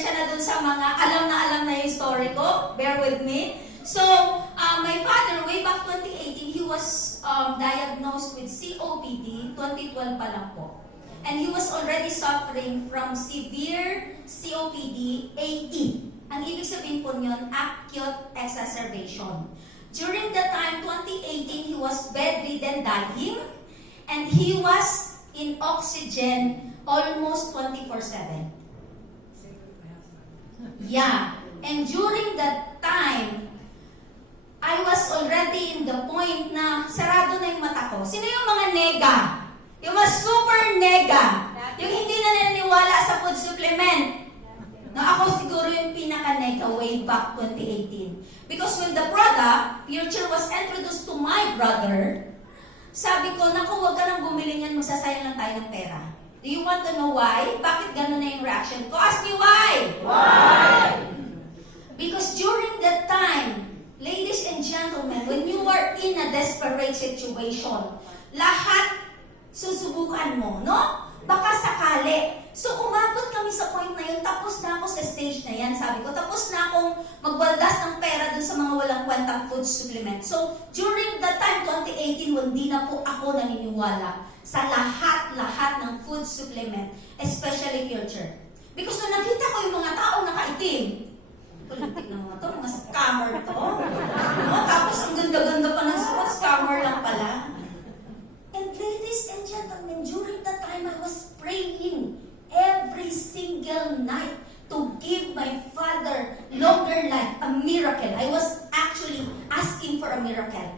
pasensya na dun sa mga alam na yung story ko. Bear with me. So, my father, way back 2018, he was diagnosed with COPD, 2012 pa lang po. And he was already suffering from severe COPD AE. Ang ibig sabihin po niyon, acute exacerbation. During the time, 2018, he was bedridden, dying, and he was in oxygen almost 24/7. Yeah. And during that time, I was already in the point na sarado na yung mata ko. Sino yung mga nega? Yung mga super nega. Yung hindi na naniniwala sa food supplement. No, ako siguro yung pinaka-nega way back 2018. Because when the product, Future, was introduced to my brother, sabi ko, naku, huwag ka nang bumili niyan, magsasayang lang tayo ng pera. Do you want to know why? Bakit gano'n na yung reaction ko? Ask me why! Why? Because during that time, ladies and gentlemen, when you are in a desperate situation, lahat susubukan mo, no? Baka sakali. So, umabot kami sa point na yun, tapos na ako sa stage na yan. Sabi ko, tapos na akong magbaldas ng pera dun sa mga walang kwentang food supplement. So, during that time, 2018, hindi na po ako naniniwala sa lahat ng food supplement, especially Future. Because nung nakita ko yung mga taong nakaitim, politik na mga to, mga scammer to. No? Tapos ang ganda-ganda pa ng suot, scammer lang pala. And ladies and gentlemen, during that time, I was praying every single night to give my father longer life, a miracle. I was actually asking for a miracle.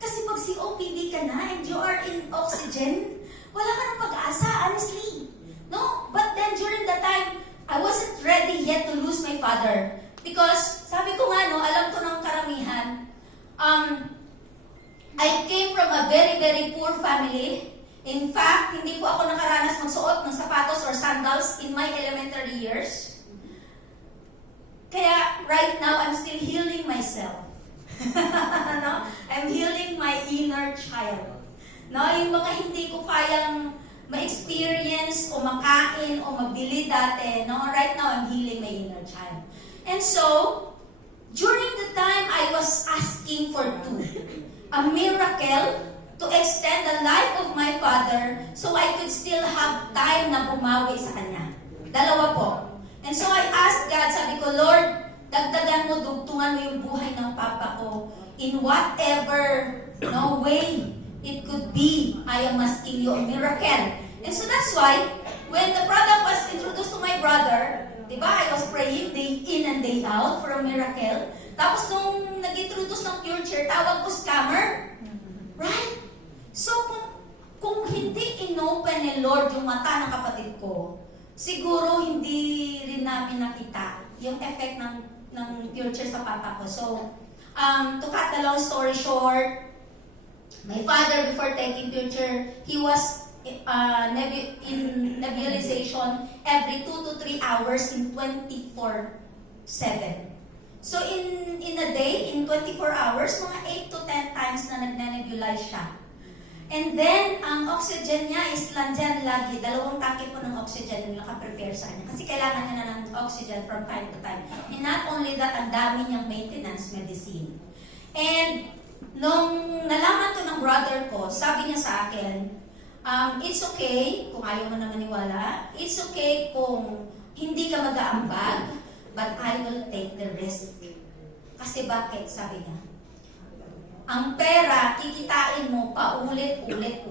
Kasi pag COPD ka na and you are in oxygen, wala ka ng pag-asa, honestly. No? But then during that time, I wasn't ready yet to lose my father. Because, sabi ko nga, no, alam ko ng karamihan, I came from a very, very poor family. In fact, hindi po ako nakaranas magsuot ng sapatos or sandals in my elementary years. Kaya, right now, I'm still healing myself. No? I'm healing my inner child. No? Yung mga hindi ko kayang ma-experience o makain o mabili dati, no? Right now, I'm healing my inner child. And so, during the time, I was asking for two. A miracle to extend the life of my father so I could still have time na bumawi sa kanya. Dalawa po. And so I asked God, sabi ko, Lord, dagdagan mo, dugtungan mo yung buhay ng papa ko in whatever way it could be. I am asking you a miracle. And so that's why, when the product was introduced to my brother, diba, I was praying day in and day out for a miracle. Tapos nung nag-introduce ng Future, tawag ko scammer. Right? So, kung hindi inopen ni Lord yung mata ng kapatid ko, siguro hindi rin namin nakita yung effect ng Future sa papa ko. So, to cut the long story short, my father, before taking Future, he was in nebulization every 2 to 3 hours in 24/7. So in a day, in 24 hours, mga 8 to 10 times na nagnenebulize siya. And then, ang oxygen niya is nandyan lagi. 2 tangke po ng oxygen yung nakaprepare sa kanya. Kasi kailangan niya na ng oxygen from time to time. And not only that, ang dami niyang maintenance medicine. And nung nalaman to ng brother ko, sabi niya sa akin, it's okay, kung ayaw mo na maniwala, it's okay kung hindi ka mag-aambag, but I will take the risk. Kasi bakit? Sabi niya, ang pera, kikitain mo paulit-ulit.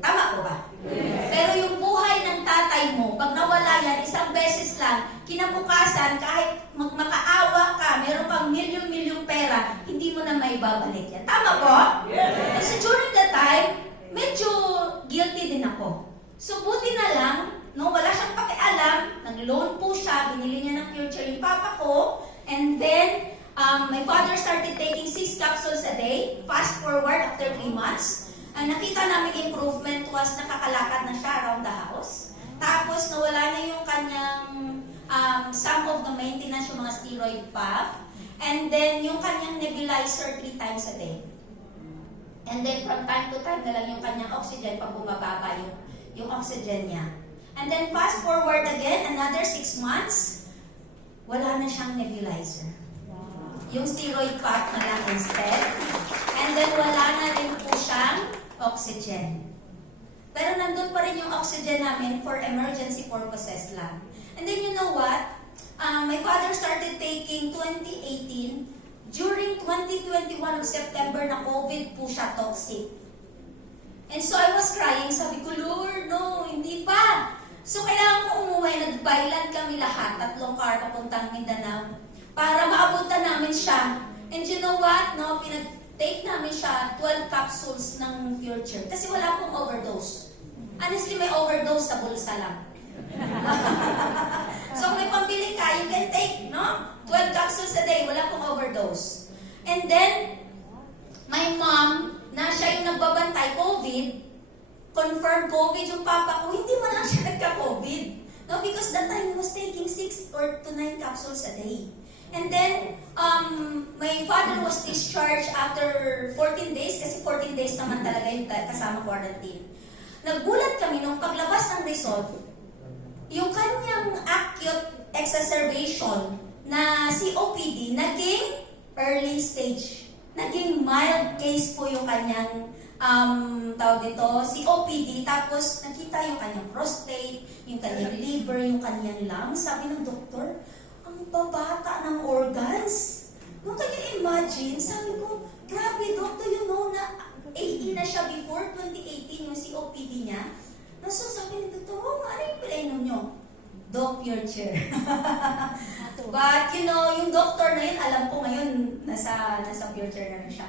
Tama ko ba? Yes. Pero yung buhay ng tatay mo, pag nawala yan, isang beses lang, kinabukasan, kahit makaawa ka, meron pang milyong-milyong pera, hindi mo na maibabalik yan. Tama po? Yes. Kasi during that time, medyo guilty din ako. So, buti na lang, no, wala siyang pakialam, nag-loan po siya, binili niya ng Future yung papa ko, and then, my father started taking 6 capsules a day, fast forward after 3 months. Nakita namin improvement was nakakalakad na siya around the house. Tapos, nawala niya yung kanyang, some of the maintenance, yung mga steroid puff, and then, yung kanyang nebulizer 3 times a day. And then from time to time na lang yung kanyang oxygen pag bumababa yung oxygen niya. And then fast forward again, another 6 months, wala na siyang nebulizer. Yung steroid pack na lang instead. And then wala na rin po siyang oxygen. Pero nandun pa rin yung oxygen namin for emergency purposes lang. And then you know what? My father started taking 2018. During 2021 of September na COVID po siya toxic. And so I was crying. Sabi ko, Lord, no, hindi pa. So kailangan ko umuwi. Nag-byland kami lahat. 3 car papuntang Mindanao. Para maabutan namin siya. And you know what? No, pinag-take namin siya 12 capsules ng Future. Kasi wala pong overdose. Honestly, may overdose sa bulsa lang. So kung may pambili ka, you can take, no? 12 capsules a day, wala pong overdose. And then, my mom, na siya yung nagbabantay, COVID, confirmed COVID yung papa ko, hindi man lang siya nagka-COVID. No, because that time he was taking 6 or to 9 capsules a day. And then, my father was discharged after 14 days, kasi 14 days naman talaga yung kasama quarantine. Nagulat kami nung paglabas ng result, yung kanyang acute exacerbation na COPD naging early stage. Naging mild case po yung kanyang tawag dito, COPD. Tapos nakita yung kanyang prostate, yung kanyang liver, yung kanyang lungs. Sabi ng doktor, ang babata ng organs. Nung kanya imagine, sabi ko, grabe doctor, you know na 80 na siya before 2018 yung COPD niya. So sabi ng doktor, oh, ano yung pinainom nyo? Doc Future. But you know, yung doctor na yun, alam ko ngayon, nasa Future na rin siya.